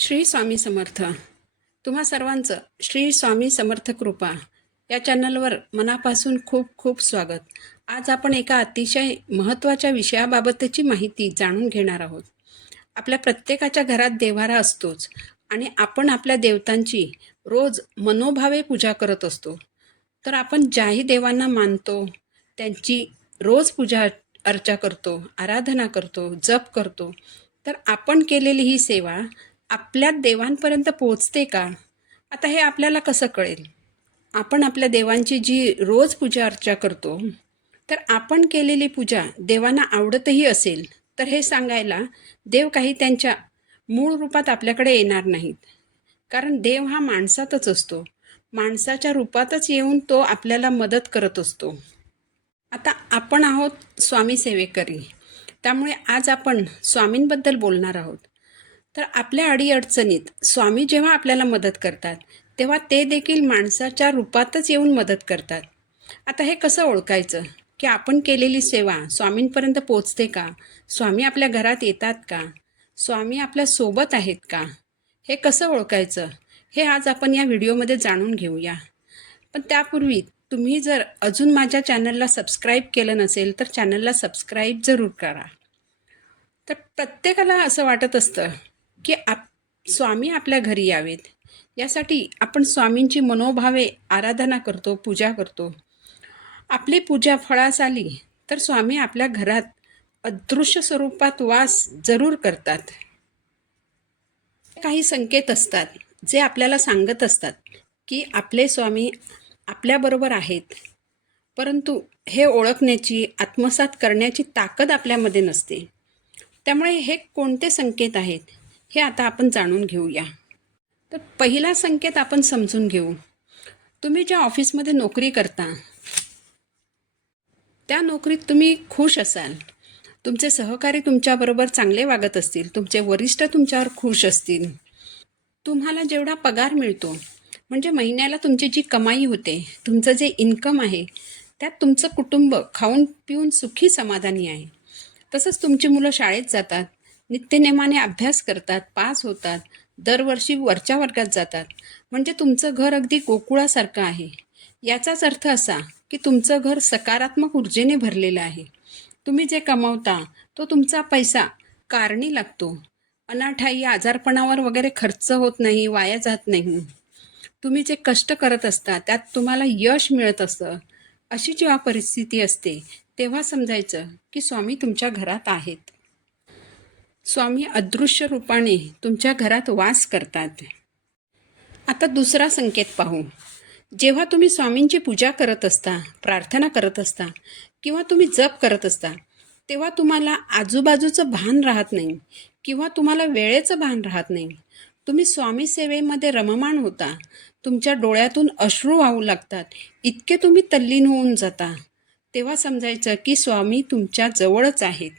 श्री स्वामी समर्थ. तुम्हा सर्वांचं श्री स्वामी समर्थ कृपा या चॅनलवर मनापासून खूप खूप स्वागत. आज आपण एका अतिशय महत्त्वाच्या विषयाबाबतची माहिती जाणून घेणार आहोत. आपल्या प्रत्येकाच्या घरात देव्हारा असतोच आणि आपण आपल्या देवतांची रोज मनोभावे पूजा करत असतो. तर आपण ज्याही देवांना मानतो त्यांची रोज पूजा अर्चा करतो, आराधना करतो, जप करतो. तर आपण केलेली ही सेवा आपल्या देवांपर्यंत पोहोचते का? आता हे आपल्याला कसं कळेल? आपण आपल्या देवांची जी रोज पूजा अर्चा करतो, तर आपण केलेली पूजा देवांना आवडतही असेल तर हे सांगायला देव काही त्यांच्या मूळ रूपात आपल्याकडे येणार नाहीत. कारण देव हा माणसातच असतो. माणसाच्या रूपातच येऊन तो आपल्याला मदत करत असतो. आता आपण आहोत स्वामी सेवेकरी, त्यामुळे आज आपण स्वामींबद्दल बोलणार आहोत. तर आपल्या अडीअडचणीत स्वामी जेव्हा आपल्याला मदत करतात तेव्हा ते देखील माणसाच्या रूपातच येऊन मदत करतात. आता हे कसं ओळखायचं की आपण केलेली सेवा स्वामींपर्यंत पोचते का? स्वामी आपल्या घरात येतात का? स्वामी आपल्या सोबत आहेत का? हे कसं ओळखायचं हे आज आपण या व्हिडिओमध्ये जाणून घेऊया. पण त्यापूर्वी तुम्ही जर अजून माझ्या चॅनलला सबस्क्राईब केलं नसेल तर चॅनलला सबस्क्राईब जरूर करा. तर प्रत्येकाला असं वाटत असतं की स्वामी आपल्या घरी यावेत. यासाठी आपण स्वामींची मनोभावे आराधना करतो, पूजा करतो. आपली पूजा फळास आली तर स्वामी आपल्या घरात अदृश्य स्वरूपात वास जरूर करतात. काही संकेत असतात जे आपल्याला सांगत असतात की आपले स्वामी आपल्याबरोबर आहेत. परंतु हे ओळखण्याची, आत्मसात करण्याची ताकद आपल्यामध्ये नसते. त्यामुळे हे कोणते संकेत आहेत हे आता आपण जाणून घेऊया. तर पहिला संकेत आपण समजून घेऊ. तुम्ही ज्या ऑफिसमध्ये नोकरी करता त्या नोकरीत तुम्ही खुश असाल, तुमचे सहकारी तुमच्याबरोबर चांगले वागत असतील, तुमचे वरिष्ठ तुमच्यावर खुश असतील, तुम्हाला जेवढा पगार मिळतो म्हणजे महिन्याला तुमची जी कमाई होते, तुमचं जे इन्कम आहे त्यात तुमचं कुटुंब खाऊन पिऊन सुखी समाधानी आहे. तसंच तुमची मुलं शाळेत जातात, नित्यनेमाने अभ्यास करतात, पास होतात, दरवर्षी वरच्या वर्गात जातात, म्हणजे तुमचं घर अगदी गोकुळासारखं आहे. याचाच अर्थ असा की तुमचं घर सकारात्मक ऊर्जेने भरलेलं आहे. तुम्ही जे कमावता तो तुमचा पैसा कारणी लागतो. अनाठाई आजारपणावर वगैरे खर्च होत नाही, वाया जात नाही. तुम्ही जे कष्ट करत असता त्यात तुम्हाला यश मिळत असतं. अशी जेव्हा परिस्थिती असते तेव्हा समजायचं की स्वामी तुमच्या घरात आहेत. स्वामी अदृश्य रूपाने तुमच्या घरात वास करतात. आता दुसरा संकेत पाहू. जेव्हा तुम्ही स्वामींची पूजा करत असता, प्रार्थना करत असता किंवा तुम्ही जप करत असता तेव्हा तुम्हाला आजूबाजूचं भान राहत नाही किंवा तुम्हाला वेळेचं भान राहत नाही. तुम्ही स्वामी सेवेमध्ये रममाण होता. तुमच्या डोळ्यातून अश्रू वाहू लागतात, इतके तुम्ही तल्लीन होऊन जाता. तेव्हा समजायचं की स्वामी तुमच्या जवळच आहेत.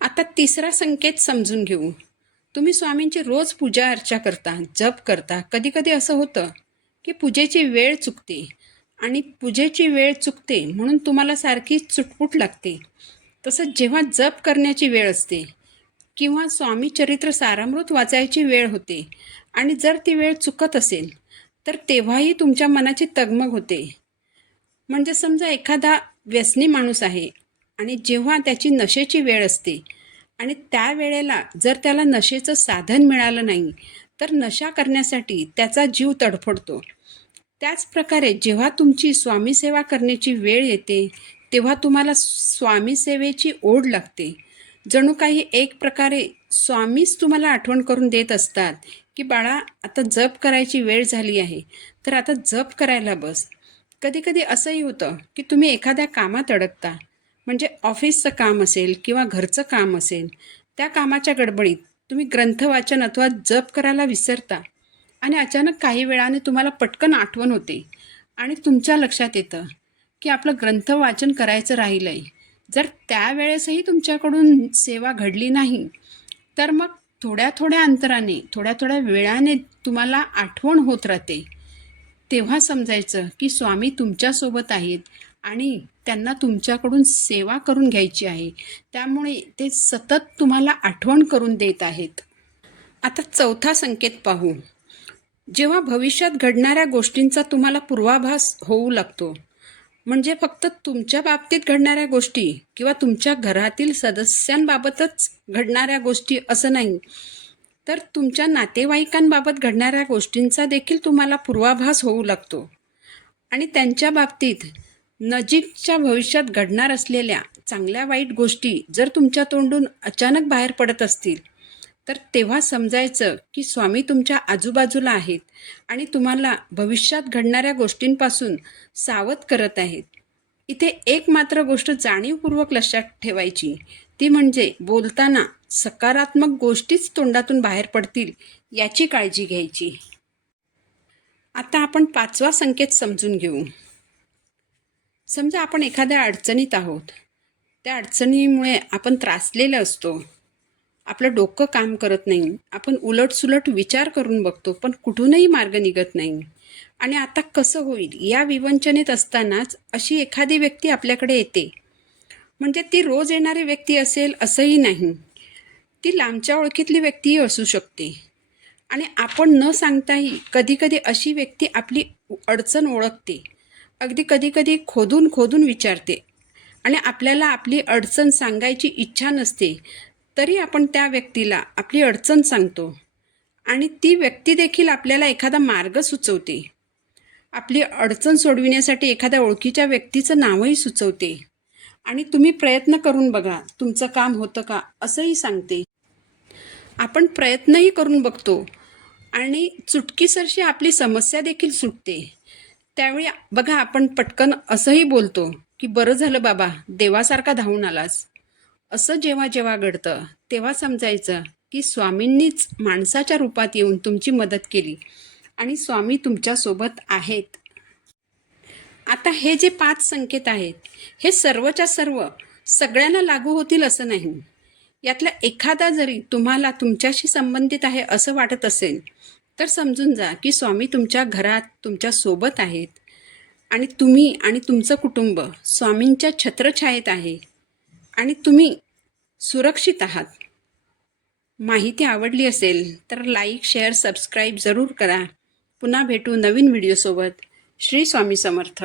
आता तिसरा संकेत समजून घेऊ. तुम्ही स्वामींची रोज पूजा अर्चा करता, जप करता. कधी कधी असं होतं की पूजेची वेळ चुकते आणि पूजेची वेळ चुकते म्हणून तुम्हाला सारखी चुटपुट लागते. तसंच जेव्हा जप करण्याची वेळ असते किंवा स्वामी चरित्र सारामृत वाचायची वेळ होते आणि जर ती वेळ चुकत असेल तर तेव्हाही तुमच्या मनाची तगमग होते. म्हणजे समजा एखादा व्यसनी माणूस आहे आणि जेव्हा त्याची नशेची वेळ असते आणि त्या वेळेला जर त्याला नशेचं साधन मिळालं नाही तर नशा करण्यासाठी त्याचा जीव तडफडतो. त्याचप्रकारे जेव्हा तुमची स्वामी सेवा करण्याची वेळ येते तेव्हा तुम्हाला स्वामी सेवेची ओढ लागते. जणू काही एक प्रकारे स्वामीच तुम्हाला आठवण करून देत असतात की बाळा, आता जप करायची वेळ झाली आहे तर आता जप करायला बस. कधी कधी असंही होतं की तुम्ही एखाद्या कामात अडकता, म्हणजे ऑफिसचं काम असेल किंवा घरचं काम असेल, त्या कामाच्या गडबडीत तुम्ही ग्रंथ वाचन अथवा जप करायला विसरता आणि अचानक काही वेळाने तुम्हाला पटकन आठवण होते आणि तुमच्या लक्षात येतं की आपलं ग्रंथ वाचन करायचं राहिलं आहे. जर त्यावेळेसही तुमच्याकडून सेवा घडली नाही तर मग थोड्या थोड्या अंतराने, थोड्या थोड्या वेळाने तुम्हाला आठवण होत राहते. तेव्हा समजायचं की स्वामी तुमच्यासोबत आहेत आणि त्यांना तुमच्याकडून सेवा करून घ्यायची आहे. त्यामुळे ते सतत तुम्हाला आठवण करून देत आहेत. आता चौथा संकेत पाहू. जेव्हा भविष्यात घडणाऱ्या गोष्टींचा तुम्हाला पूर्वाभास होऊ लागतो, म्हणजे फक्त तुमच्या बाबतीत घडणाऱ्या गोष्टी किंवा तुमच्या घरातील सदस्यांबाबतच घडणाऱ्या गोष्टी असं नाही, तर तुमच्या नातेवाईकांबाबत घडणाऱ्या गोष्टींचा देखील तुम्हाला पूर्वाभास होऊ लागतो. आणि त्यांच्या बाबतीत नजीकच्या भविष्यात घडणार असलेल्या चांगल्या वाईट गोष्टी जर तुमच्या तोंडून अचानक बाहेर पडत असतील, तर तेव्हा समजायचं की स्वामी तुमच्या आजूबाजूला आहेत आणि तुम्हाला भविष्यात घडणाऱ्या गोष्टींपासून सावध करत आहेत. इथे एक मात्र गोष्ट जाणीवपूर्वक लक्षात ठेवायची, ती म्हणजे बोलताना सकारात्मक गोष्टीच तोंडातून बाहेर पडतील याची काळजी घ्यायची. आता आपण पाचवा संकेत समजून घेऊ. समजा आपण एखाद्या अडचणीत आहोत. त्या अडचणीमुळे आपण त्रासलेलं असतो. आपलं डोकं काम करत नाही. आपण उलटसुलट विचार करून बघतो, पण कुठूनही मार्ग निघत नाही. आणि आता कसं होईल या विवंचनेत असतानाच अशी एखादी व्यक्ती आपल्याकडे येते. म्हणजे ती रोज येणारी व्यक्ती असेल असंही नाही. ती लांबच्या ओळखीतली व्यक्तीही असू शकते. आणि आपण न सांगताही कधीकधी अशी व्यक्ती आपली अडचण ओळखते. अगदी कधीकधी खोदून खोदून विचारते आणि आपल्याला आपली अडचण सांगायची इच्छा नसते, तरी आपण त्या व्यक्तीला आपली अडचण सांगतो आणि ती व्यक्ती देखील आपल्याला एखादा मार्ग सुचवते. आपली अडचण सोडविण्यासाठी एखाद्या ओळखीच्या व्यक्तीचं नावही सुचवते आणि तुम्ही प्रयत्न करून बघा, तुमचं काम होतं का असंही सांगते. आपण प्रयत्नही करून बघतो आणि चुटकीसरशी आपली समस्या देखील सुटते. त्यावेळी बघा आपण पटकन असंही बोलतो की बरं झालं बाबा, देवासारखा धावून आलास. असं जेव्हा जेव्हा घडतं तेव्हा समजायचं की स्वामींनीच माणसाच्या रूपात येऊन तुमची मदत केली आणि स्वामी तुमच्यासोबत आहेत. आता हे जे 5 संकेत आहेत, हे सर्वच्या सर्व सगळ्यांना लागू होतील असं नाही. यातला एखादा जरी तुम्हाला तुमच्याशी संबंधित आहे असं वाटत असेल, तर समजून जा की स्वामी तुमच्या घरात तुमच्यासोबत आहेत आणि तुम्ही आणि तुमचं कुटुंब स्वामींच्या छत्रछायेत आहे आणि तुम्ही सुरक्षित आहात. माहिती आवडली असेल तर लाईक, शेअर, सबस्क्राईब जरूर करा. पुन्हा भेटू नवीन व्हिडिओसोबत. श्री स्वामी समर्थ.